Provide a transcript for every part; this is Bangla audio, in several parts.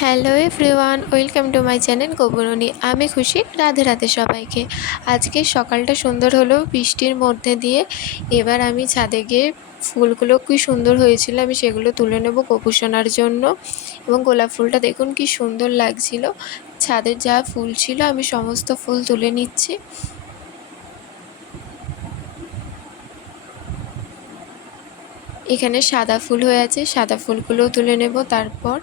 Hello everyone, welcome to my channel গোবরণী। আমি খুশি। রাধে রাধে সবাইকে। আজকে সকালটা সুন্দর হলো বৃষ্টির মধ্যে দিয়ে। এবার আমি ছাদে গিয়ে ফুলগুলো কি সুন্দর হয়েছিল আমি সেগুলো তুলে নেব গোপুসোনার জন্য। এবং গোলাপ ফুলটা দেখুন কি সুন্দর লাগছিল। ছাদের যা ফুল ছিল আমি সমস্ত ফুল তুলে নিচ্ছি। এখানে সাদা ফুল হয়ে আছে, সাদা ফুলগুলোও তুলে নেব। তারপর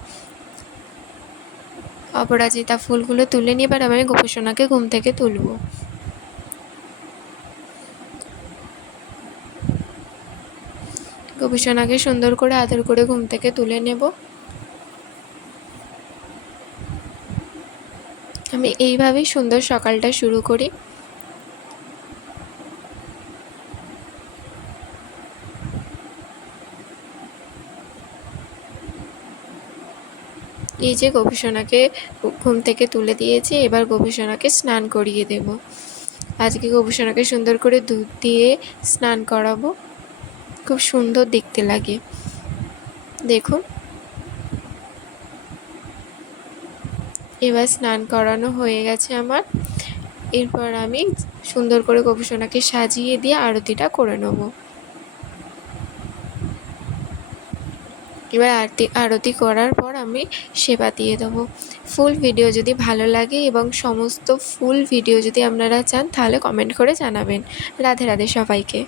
অপরাজিতা ফুলগুলো তুলে নিয়ে এবার আমি গোপুসোনাকে ঘুম থেকে তুলব। গোপুসোনাকে সুন্দর করে আদর করে ঘুম থেকে তুলে নেব। আমি এইভাবেই সুন্দর সকালটা শুরু করি। এই যে গোপুসোনাকে ঘুম থেকে তুলে দিয়েছি, এবার গোপুসোনাকে স্নান করিয়ে দেব। আজকে গোপুসোনাকে সুন্দর করে দুধ দিয়ে স্নান করাবো, খুব সুন্দর দেখতে লাগে। দেখুন, এবার স্নান করানো হয়ে গেছে আমার। এরপর আমি সুন্দর করে গোপুসোনাকে সাজিয়ে দিয়ে আরতিটা করে নেব। এবার আরতি করার পর আমি সেবা দিয়ে দেবো। ফুল ভিডিও যদি ভালো লাগে এবং সমস্ত ফুল ভিডিও যদি আপনারা চান তাহলে কমেন্ট করে জানাবেন। রাধে রাধে সবাইকে।